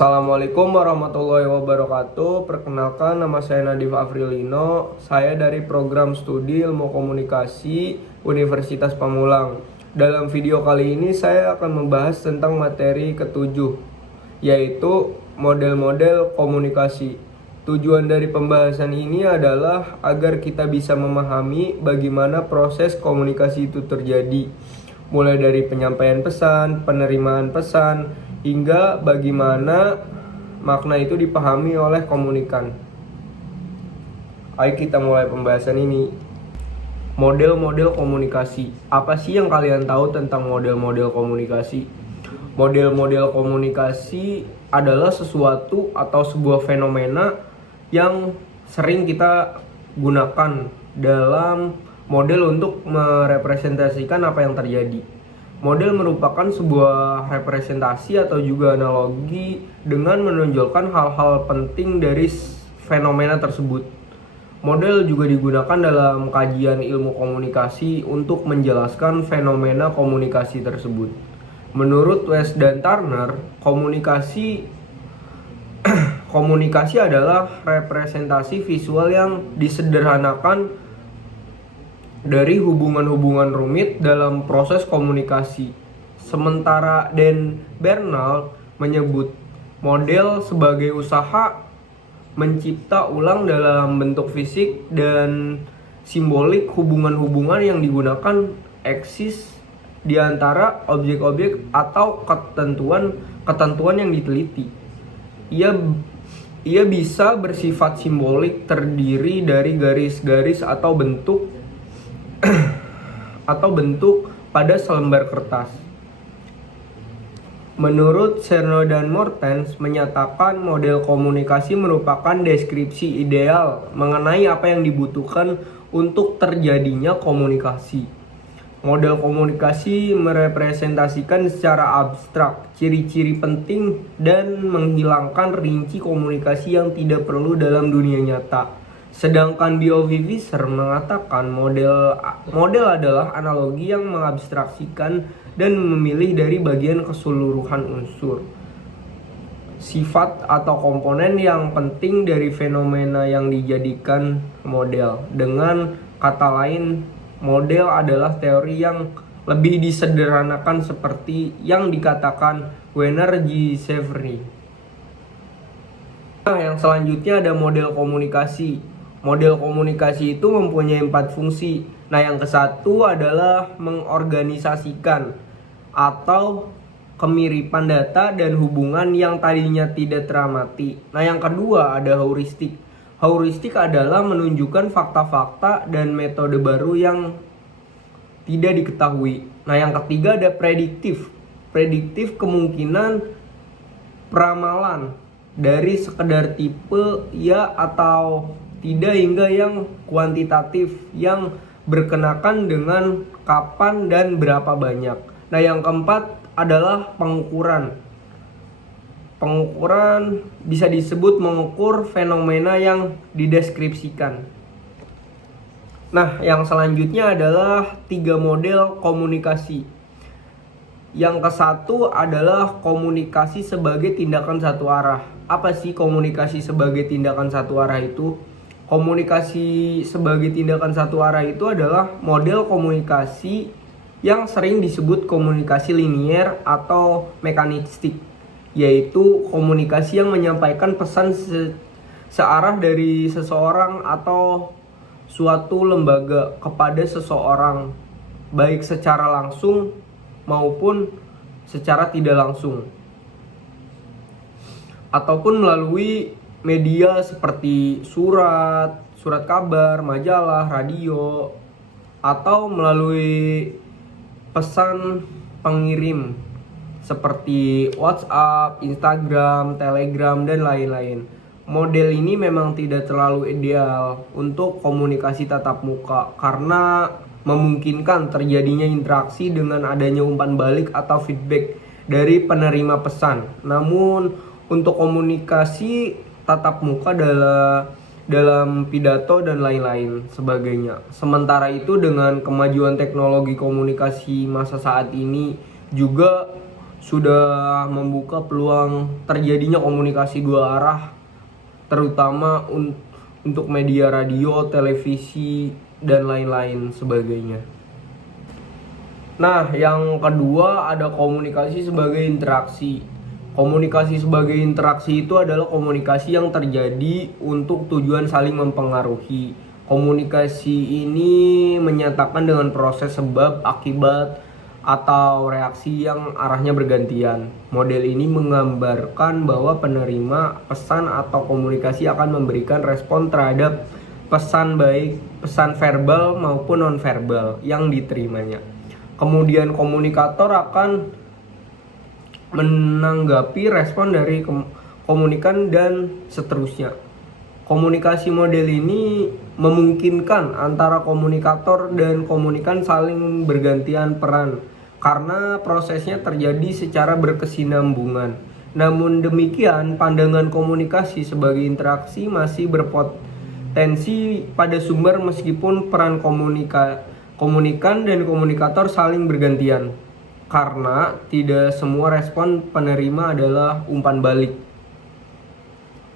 Assalamualaikum warahmatullahi wabarakatuh. Perkenalkan, nama saya Nadif Afrilino. Saya dari program studi Ilmu Komunikasi Universitas Pamulang. Dalam video kali ini saya akan membahas tentang materi ketujuh, yaitu model-model komunikasi. Tujuan dari pembahasan ini adalah agar kita bisa memahami bagaimana proses komunikasi itu terjadi, mulai dari penyampaian pesan, penerimaan pesan, hingga bagaimana makna itu dipahami oleh komunikan. Ayo kita mulai pembahasan ini. Model-model komunikasi. Apa sih yang kalian tahu tentang model-model komunikasi? Model-model komunikasi adalah sesuatu atau sebuah fenomena yang sering kita gunakan dalam model untuk merepresentasikan apa yang terjadi. Model merupakan sebuah representasi atau juga analogi dengan menonjolkan hal-hal penting dari fenomena tersebut. Model juga digunakan dalam kajian ilmu komunikasi untuk menjelaskan fenomena komunikasi tersebut. Menurut West dan Turner, komunikasi adalah representasi visual yang disederhanakan dari hubungan-hubungan rumit dalam proses komunikasi. Sementara Dan Bernal menyebut model sebagai usaha mencipta ulang dalam bentuk fisik dan simbolik hubungan-hubungan yang digunakan eksis di antara objek-objek atau ketentuan yang diteliti. Ia bisa bersifat simbolik, terdiri dari garis-garis atau bentuk pada selembar kertas. Menurut Cerno dan Mortens menyatakan model komunikasi merupakan deskripsi ideal mengenai apa yang dibutuhkan untuk terjadinya komunikasi. Model komunikasi merepresentasikan secara abstrak ciri-ciri penting dan menghilangkan rinci komunikasi yang tidak perlu dalam dunia nyata. Sedangkan Biovivisser mengatakan model adalah analogi yang mengabstraksikan dan memilih dari bagian keseluruhan unsur, sifat atau komponen yang penting dari fenomena yang dijadikan model. Dengan kata lain, model adalah teori yang lebih disederhanakan seperti yang dikatakan Werner G. Severy. Nah, yang selanjutnya ada model komunikasi. Model komunikasi itu mempunyai 4 fungsi. Nah, yang ke-1 adalah mengorganisasikan atau kemiripan data dan hubungan yang tadinya tidak teramati. Nah, yang kedua ada heuristik. Heuristik adalah menunjukkan fakta-fakta dan metode baru yang tidak diketahui. Nah, yang ketiga ada prediktif. Prediktif kemungkinan peramalan dari sekedar tipe ya atau tidak hingga yang kuantitatif yang berkenaan dengan kapan dan berapa banyak. Nah, yang keempat adalah pengukuran. Pengukuran bisa disebut mengukur fenomena yang dideskripsikan. Nah, yang selanjutnya adalah 3 model komunikasi. Yang ke-1 adalah komunikasi sebagai tindakan satu arah. Apa sih komunikasi sebagai tindakan satu arah itu? Komunikasi sebagai tindakan satu arah itu adalah model komunikasi yang sering disebut komunikasi linier atau mekanistik, yaitu komunikasi yang menyampaikan pesan searah dari seseorang atau suatu lembaga kepada seseorang, baik secara langsung maupun secara tidak langsung, ataupun melalui media seperti surat kabar, majalah, radio, atau melalui pesan pengirim seperti WhatsApp, Instagram, Telegram, dan lain-lain. Model ini memang tidak terlalu ideal untuk komunikasi tatap muka karena memungkinkan terjadinya interaksi dengan adanya umpan balik atau feedback dari penerima pesan. Namun untuk komunikasi tatap muka dalam pidato dan lain-lain sebagainya. Sementara itu dengan kemajuan teknologi komunikasi masa saat ini juga sudah membuka peluang terjadinya komunikasi dua arah, terutama untuk media radio, televisi, dan lain-lain sebagainya. Nah, yang kedua ada komunikasi sebagai interaksi. Komunikasi sebagai interaksi itu adalah komunikasi yang terjadi untuk tujuan saling mempengaruhi. Komunikasi ini menyatakan dengan proses sebab, akibat, atau reaksi yang arahnya bergantian. Model ini menggambarkan bahwa penerima pesan atau komunikasi akan memberikan respon terhadap pesan, baik pesan verbal maupun nonverbal yang diterimanya. Kemudian komunikator akan menanggapi respon dari komunikan dan seterusnya. Komunikasi model ini memungkinkan antara komunikator dan komunikan saling bergantian peran karena prosesnya terjadi secara berkesinambungan. Namun demikian, pandangan komunikasi sebagai interaksi masih berpotensi pada sumber meskipun peran komunikan dan komunikator saling bergantian, karena tidak semua respon penerima adalah umpan balik.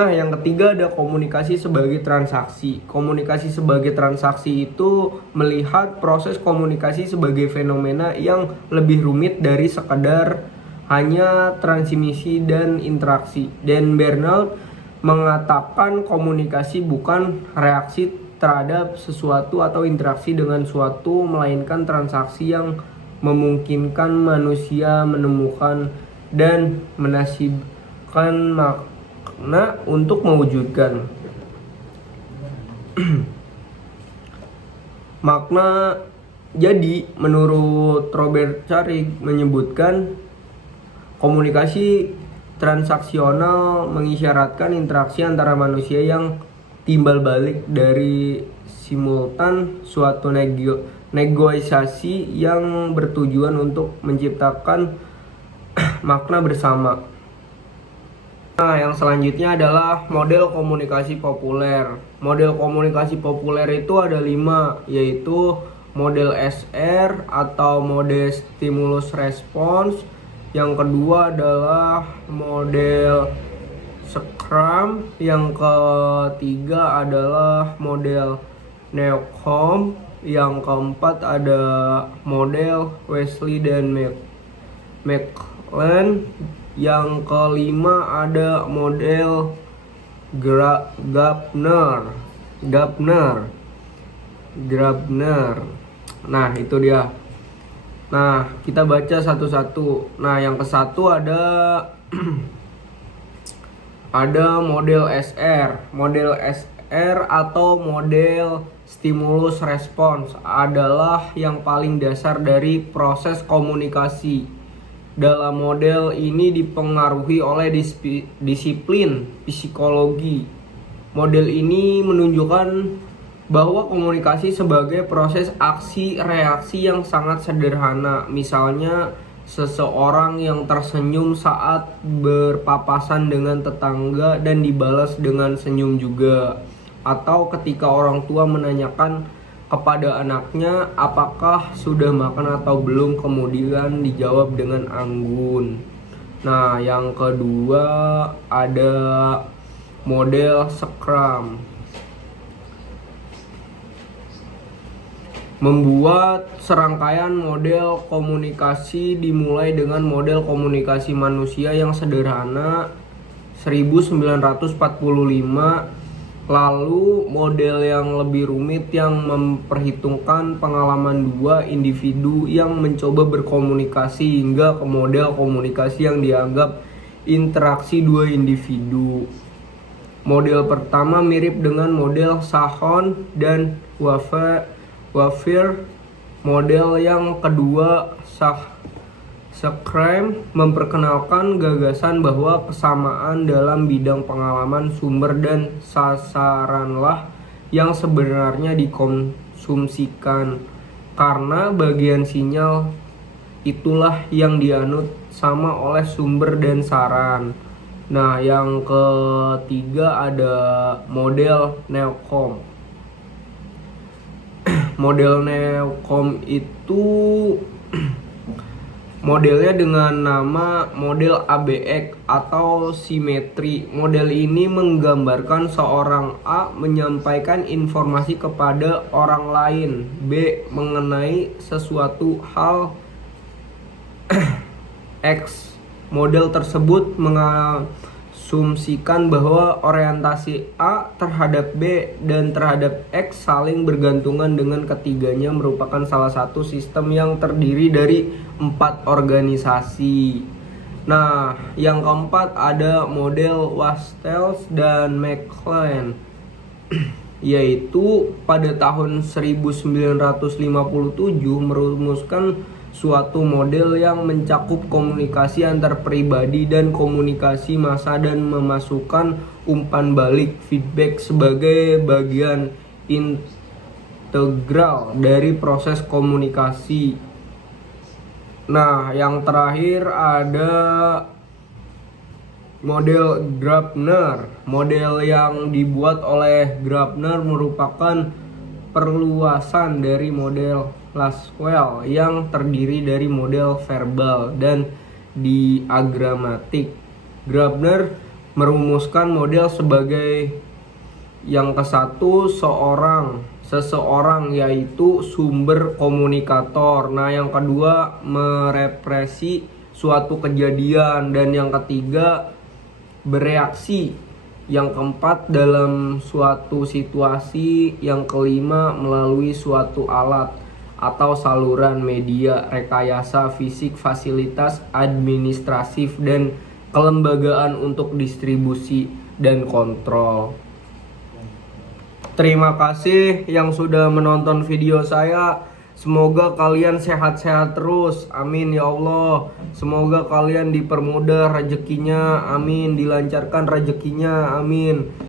Nah, yang ketiga ada komunikasi sebagai transaksi. Komunikasi sebagai transaksi itu melihat proses komunikasi sebagai fenomena yang lebih rumit dari sekadar hanya transmisi dan interaksi. Dan Bernard mengatakan komunikasi bukan reaksi terhadap sesuatu atau interaksi dengan suatu, melainkan transaksi yang memungkinkan manusia menemukan dan menasibkan makna untuk mewujudkan makna. Jadi menurut Robert Charik menyebutkan komunikasi transaksional mengisyaratkan interaksi antara manusia yang timbal balik dari simultan suatu negosiasi yang bertujuan untuk menciptakan makna bersama. Nah, yang selanjutnya adalah model komunikasi populer. Model komunikasi populer itu ada 5, yaitu model SR atau model stimulus response. Yang kedua adalah model Scrum. Yang ketiga adalah model Newcomb. Yang keempat ada model Wesley dan McLean. Yang kelima ada model Gardner. Nah, itu dia. Nah, kita baca satu-satu. Nah, yang kesatu ada ada model SR. Model SR atau model stimulus response adalah yang paling dasar dari proses komunikasi. Dalam model ini dipengaruhi oleh disiplin psikologi. Model ini menunjukkan bahwa komunikasi sebagai proses aksi reaksi yang sangat sederhana. Misalnya seseorang yang tersenyum saat berpapasan dengan tetangga dan dibalas dengan senyum juga. Atau ketika orang tua menanyakan kepada anaknya apakah sudah makan atau belum, kemudian dijawab dengan anggun. Nah, yang kedua ada model Scrum. Membuat serangkaian model komunikasi dimulai dengan model komunikasi manusia yang sederhana 1945, lalu model yang lebih rumit yang memperhitungkan pengalaman dua individu yang mencoba berkomunikasi hingga ke model komunikasi yang dianggap interaksi dua individu. Model pertama mirip dengan model Sahon dan Wafir. Model yang kedua Scrum memperkenalkan gagasan bahwa kesamaan dalam bidang pengalaman sumber dan sasaranlah yang sebenarnya dikonsumsikan, karena bagian sinyal itulah yang dianut sama oleh sumber dan saran. Nah, yang ketiga ada model Newcomb. Model Newcomb itu Modelnya dengan nama model ABX atau simetri. Model ini menggambarkan seorang A menyampaikan informasi kepada orang lain B mengenai sesuatu hal X. Model tersebut mengasumsikan bahwa orientasi A terhadap B dan terhadap X saling bergantungan dengan ketiganya merupakan salah satu sistem yang terdiri dari 4 organisasi. Nah, yang keempat ada model Wachtels dan McLean yaitu pada tahun 1957 merumuskan suatu model yang mencakup komunikasi antar pribadi dan komunikasi massa dan memasukkan umpan balik feedback sebagai bagian integral dari proses komunikasi. Nah, yang terakhir ada model Grabner. Model yang dibuat oleh Grabner merupakan perluasan dari model Lasswell yang terdiri dari model verbal dan diagramatik. Grabner merumuskan model sebagai yang kesatu seseorang yaitu sumber komunikator. Nah, yang kedua merepresi suatu kejadian dan yang ketiga bereaksi. Yang keempat dalam suatu situasi, yang kelima melalui suatu alat atau saluran media, rekayasa fisik, fasilitas administratif dan kelembagaan untuk distribusi dan kontrol. Terima kasih yang sudah menonton video saya. Semoga kalian sehat-sehat terus. Amin ya Allah. Semoga kalian dipermudah rezekinya. Amin. Dilancarkan rezekinya. Amin.